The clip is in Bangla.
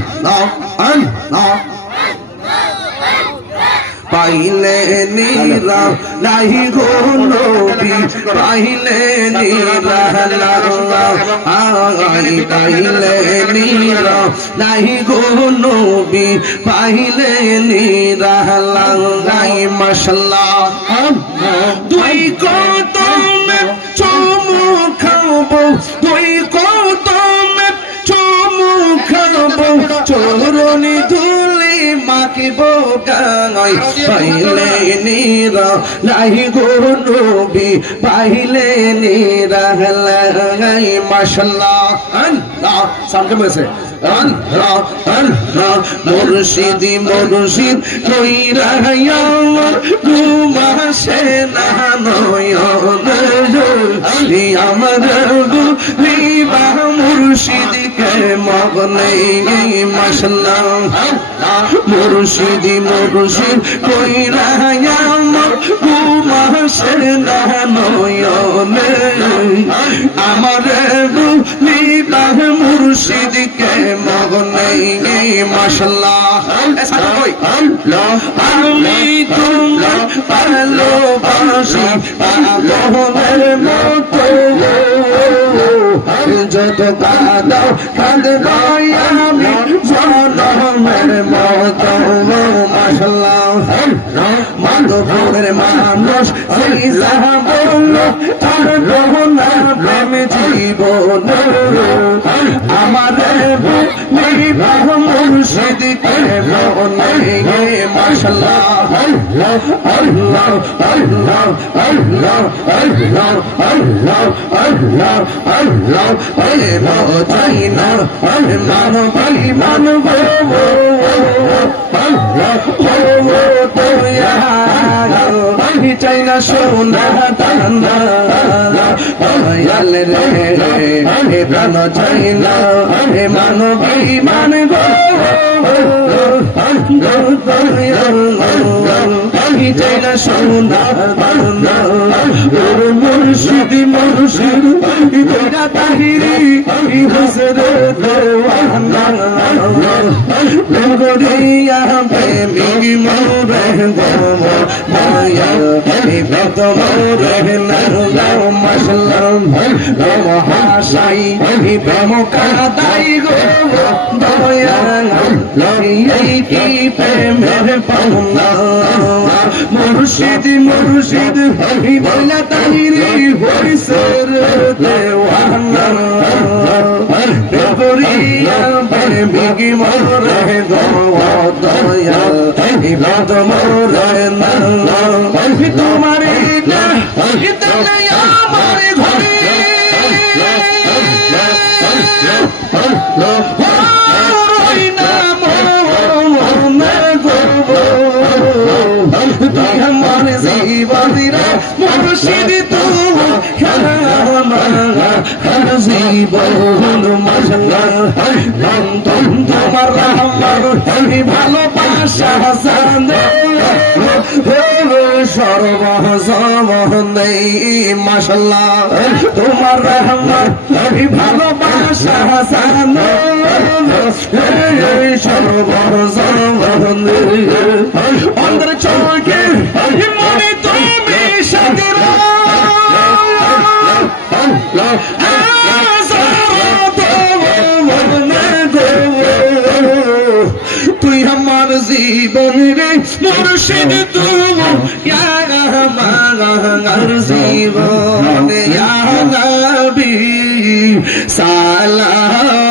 আল্লাহ আল্লাহ পাইলে নীরা নাহি গো নবী পাইলে নীরা পাইলে নীরা নাহি গো নবী পাইলে নীরা মাশাআল্লাহ দুই কদমে চুমু খাবো দুই কদমে চুমু খাবো চরণে ধুলি মাখিব গায় পাইলে নীরা নাহি গো নবী পাইলে নীরা মাশাআল্লাহ আল্লাহ সামনে বসে আল্লাহ আল্লাহ মুর্শিদ মুর্শিদ কইরা আমার ঘুমাসে না নয়ন আমার লিবা মুর্শিদ কে মগনে মাশাআল্লাহ মুর্শিদ মুর্শিদ কইরা আমার ঘুমাসে না নয়ন আমার লিবা মুর্শিদ কে মগনে মাশাআল্লাহ আমি তোমার ভালোবাসি পাগলের মতো যত কাঁদাও কাঁদবাই আমি জনমের মতো মাশাআল্লাহ মাধবপুরের মানুষ সেই যাহা বলল তার গহনা প্রেম জীবন আমার মুর্শিদ কে মনে মাশাআল্লাহ আল্লাহ আল্লাহ আল্লাহ আল্লাহ আল্লাহ আল্লাহ আল্লাহ আল্লাহ এ মতাইনা মানব মানব আল্লাহ তো ইয়া আমি চাই না সোনা দানা আয়াল রে প্রাণ চাই না হে মানবী মানব আমি চাই না সোনা দানা মুর্শিদ মুর্শিদ ইদরা তাহিরি হুজরে দেওয়ানা গরিয়া প্রেমিক মোরে দেওয়া মায়া বেদ মোরে নাও মাশাআল্লাহ মহাশাই প্রেম কাদাই গো দয়া এই কি প্রেমের পাওনা মুর্শিদ মুর্শিদ বলা তাহিরি হইসর দেওয়ানা গরিয়া প্রেমিক মোরে দেওয়া দয়া বেদ মোরে নাও তোমার আমার ঘরে আমার জীবনীরা মুর্শিদ জীবন মাশাআল্লাহ তোমার আমার ভালোবাসা জানে সর্বসমন্দে মাশাআল্লাহ তোমার আমার ভালোবাসা জানে সর্বসমন্দে অন্তর চোখে মনে তুমি সাগর তুই আমার জীবন রে মুর্শিদ তুমি আমার জীবন ইয়া নবী সালাম